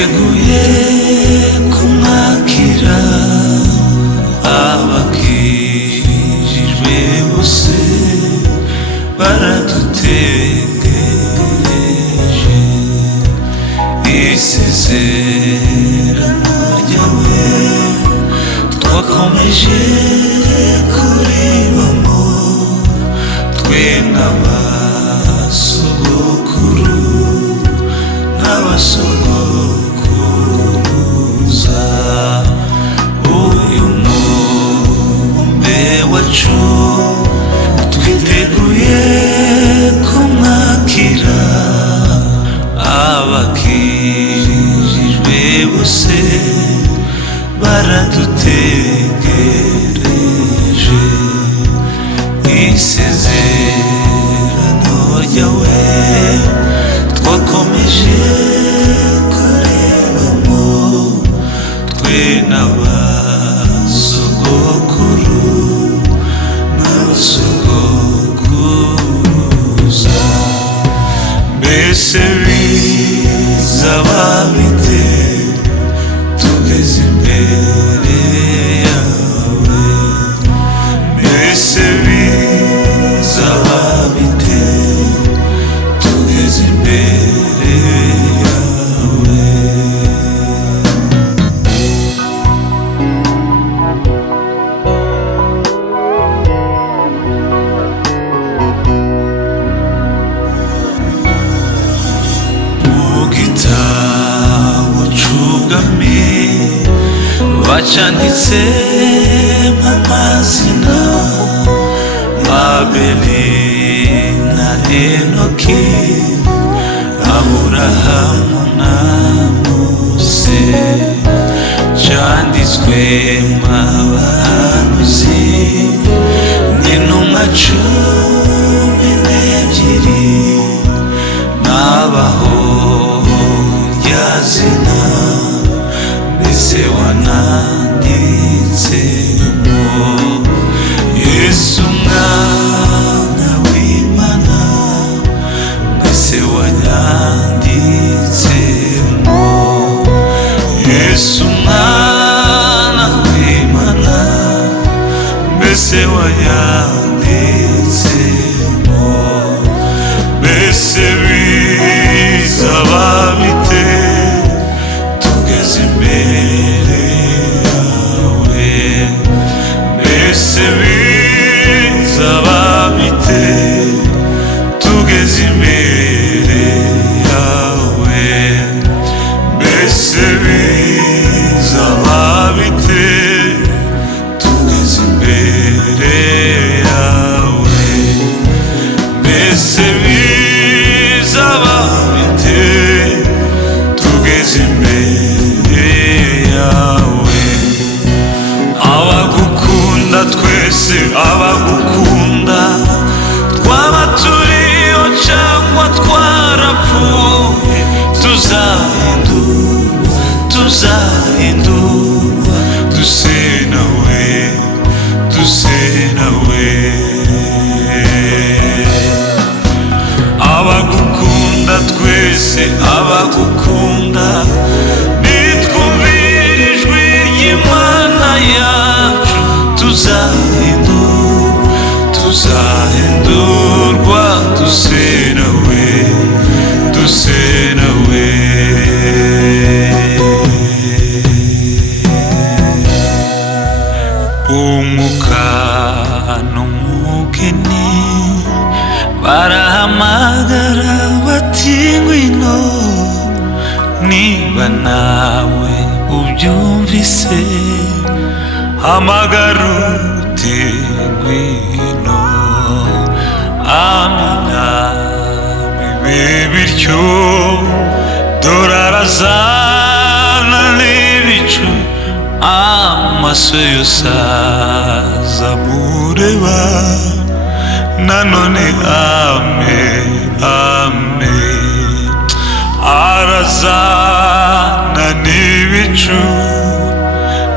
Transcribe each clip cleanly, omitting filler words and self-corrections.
twiteguye kumwakira abakijijwe bose baradutegereje isezerano ryawe twakomeje kuribamo twe n'abasogokuru n'abasogokuruza uyu mubumbe wacu twiteguye kumwakira abakijijwe bose baradutegereje isezerano ryawe twakomeje kurebamo twe n'abasogokuru n'abasogokuruza mbese bizaba bite tugeze imbere yawe mbese bizaba bite tugeze imbere yawe mu gitabo c'ubwami bacanditsemo amazina Abeli na Enoki Aburahamu na Mose cyanditswemo abahanuzi n'intumwa cumi n'ebyiri n'abaho rya zina mbese wananditsemo Yesu mwana w'Imana mbese wanyanditsemo Yesu mwana w'Imana mbese wanyanditsemo mbese bizaba bite tugeze imbere yawe mbese bizaba bite tugeze imbere yawe mbese bizaba bite tugeze imbere yawe mbese bizaba bite tugeze imbere yawe abagukunda twese abagukunda twaba turiyo cyangwa twarapfuye tuzahindurwa duse nawe abagukunda twese abagukunda nitwumvira ijwi ry'Imana yacu tuzahindurwa duse nawe umwuka n'umugeni barahamagara bati ngwino niba nawe ubyumvise hamagara uti ngwino amina bibe bityo dore arazana n'ibicu amaso yose azamureba nanone amen arazana n'ibicu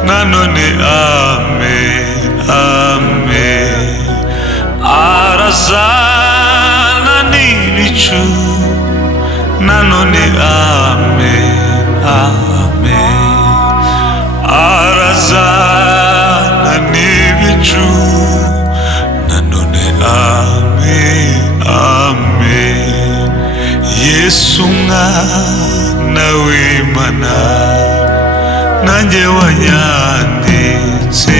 nanone amen arazana n'ibicu nanone amen yesu umwana w'imana nanjye wanyanditse